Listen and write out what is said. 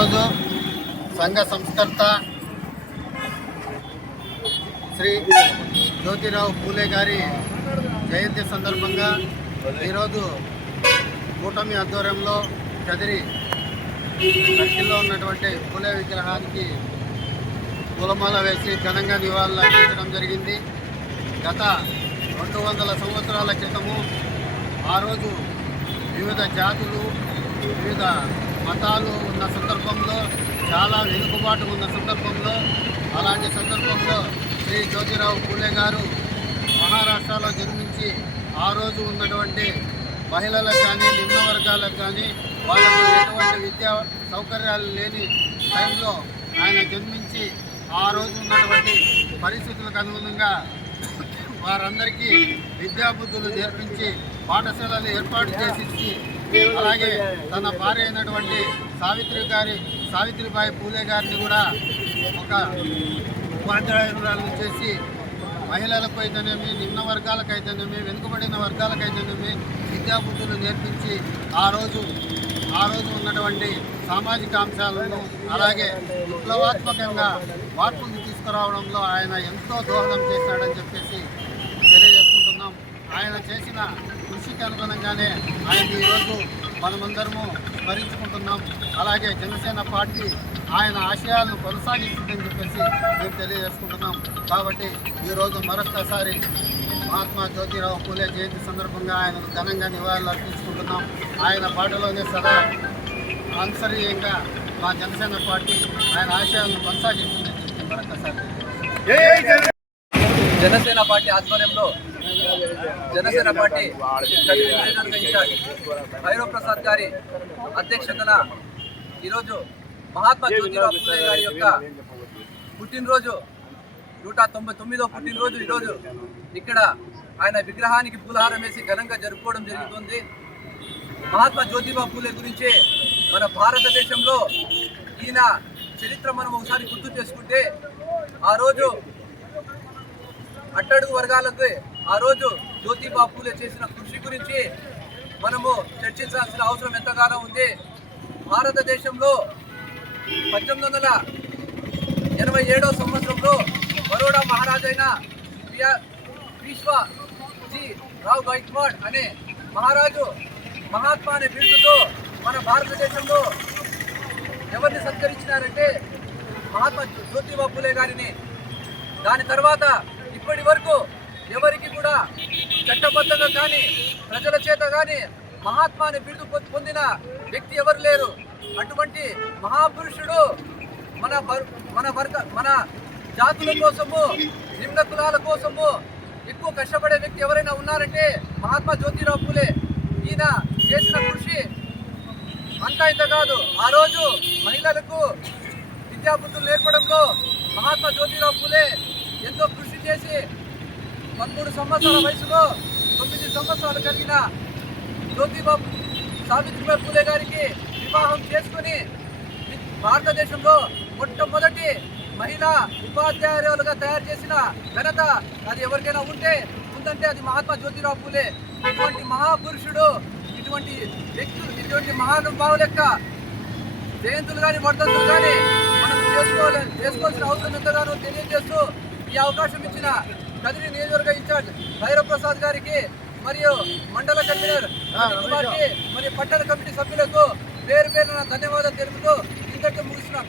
ఈరోజు సంఘ సంస్కర్త శ్రీ జ్యోతిరావు పూలే గారి జయంతి సందర్భంగా ఈరోజు కూటమి ఆధ్వర్యంలో కదిరి సర్కిల్లో ఉన్నటువంటి పూలే విగ్రహానికి పూలమాల వేసి ఘనంగా నివాళులు అర్పించడం జరిగింది. గత 200 సంవత్సరాల క్రితము ఆ రోజు వివిధ జాతులు వివిధ మతాలు ఉన్న సందర్భంలో, చాలా వెనుకబాటు ఉన్న సందర్భంలో, అలాంటి సందర్భంలో శ్రీ జ్యోతిరావు పూలే గారు మహారాష్ట్రలో జన్మించి ఆ రోజు ఉన్నటువంటి మహిళలకు కానీ నిమ్న వర్గాలకు కానీ వాళ్ళకు ఎటువంటి విద్యా సౌకర్యాలు లేని టైంలో ఆయన జన్మించి ఆ రోజు ఉన్నటువంటి పరిస్థితులకు అనుగుణంగా వారందరికీ విద్యాబుద్ధులు నేర్పించి పాఠశాలలు ఏర్పాటు చేసి, అలాగే తన భార్య అయినటువంటి సావిత్రిబాయి పూలే గారిని కూడా ఒక ఉపాధ్యాయురాలను చేసి మహిళలకు అయితేనేమి, నిమ్న వర్గాలకైతేనేమి, వెనుకబడిన వర్గాలకైతేనేమి విద్యాబుద్ధులు నేర్పించి ఆ రోజు ఉన్నటువంటి సామాజిక అంశాలను అలాగే విప్లవాత్మకంగా మార్పులు తీసుకురావడంలో ఆయన ఎంతో దోహదం చేశాడని చెప్పేసి తెలియజేసుకుంటున్నాం. ఆయన చేసిన కృషికి అనుగుణంగానే ఆయన ఈరోజు మనమందరము స్మరించుకుంటున్నాం. అలాగే జనసేన పార్టీ ఆయన ఆశయాలను కొనసాగిస్తుందని చెప్పేసి మేము తెలియజేసుకుంటున్నాం. కాబట్టి ఈరోజు మరొక్కసారి మహాత్మా జ్యోతిరావు పూలే జయంతి సందర్భంగా ఆయనకు ఘనంగా నివాళులు అర్పించుకుంటున్నాం. ఆయన బాటలోనే సదా ఆన్సరీయంగా మా జనసేన పార్టీ ఆయన ఆశయాలను కొనసాగిస్తుందని చెప్పి మరొక్కసారి జనసేన పార్టీ ఆధ్వర్యంలో జనసేన పార్టీ ఇన్ఛార్జ్ భైరవ్ ప్రసాద్ గారి అధ్యక్షతన ఈరోజు మహాత్మా జ్యోతిరావు పూలే గారి యొక్క పుట్టినరోజు 199వ పుట్టినరోజు ఈరోజు ఇక్కడ ఆయన విగ్రహానికి పూలహారం వేసి ఘనంగా జరుపుకోవడం జరుగుతుంది. మహాత్మా జ్యోతిబా పూలే గురించి మన భారతదేశంలో ఈయన చరిత్ర మనం ఒకసారి గుర్తు చేసుకుంటే ఆ రోజు అట్టడుగు వర్గాలకు ఆ రోజు జ్యోతిబా పూలే చేసిన కృషి గురించి మనము చర్చించాల్సిన అవసరం ఎంతగానో ఉంది. భారతదేశంలో 1887వ సంవత్సరంలో బరోడా మహారాజైన విశ్వజీ రావ్ గైక్వాడ్ అనే మహారాజు మహాత్మా అనే బిరుదుతో మన భారతదేశంలో ఎవరిని సత్కరించినారంటే మహాత్మా జ్యోతిబా పూలే గారిని. దాని తర్వాత ఇప్పటి వరకు ఎవరికి కూడా చట్టబద్ధంగా కానీ ప్రజల చేత కానీ మహాత్మా అనే బిరుదు పొందిన వ్యక్తి ఎవరు లేరు. అటువంటి మహాపురుషుడు మన జాతుల కోసము, నిమ్న కులాల కోసము ఎక్కువ కష్టపడే వ్యక్తి ఎవరైనా ఉన్నారంటే మహాత్మా జ్యోతిరావు పూలే. ఈయన చేసిన కృషి అంతా ఇంత కాదు. ఆ రోజు మహిళలకు విద్యాబుద్ధులు నేర్పడంలో మహాత్మా జ్యోతిరావు పూలే ఎంతో కృషి చేసి 13 సంవత్సరాల వయసులో 9 సంవత్సరాలు కలిగిన సావిత్రిబాయి పూలే గారికి వివాహం చేసుకుని భారతదేశంలో మొట్టమొదటి మహిళా ఉపాధ్యాయులుగా తయారు చేసిన ఘనత అది ఎవరికైనా ఉందంటే అది మహాత్మా జ్యోతిరావు పూలే. ఇటువంటి మహాపురుషుడు, ఇటువంటి వ్యక్తులు, ఇటువంటి మహానుభావుల యొక్క జయంతులు కానీ వర్ధంతులు కానీ మనం చేసుకోవాల్సిన అవసరం ఎంతగానో తెలియజేస్తూ ఈ అవకాశం ఇచ్చిన కదిరి నియోజకవర్గ ఇన్ఛార్జ్ భైరవ్ ప్రసాద్ గారికి మరియు మండల కన్వీనర్ మరియు పట్టణ కమిటీ సభ్యులకు పేరు పేరున ధన్యవాదాలు తెలుపుతూ ఇంతటితో ముగిస్తున్నాం.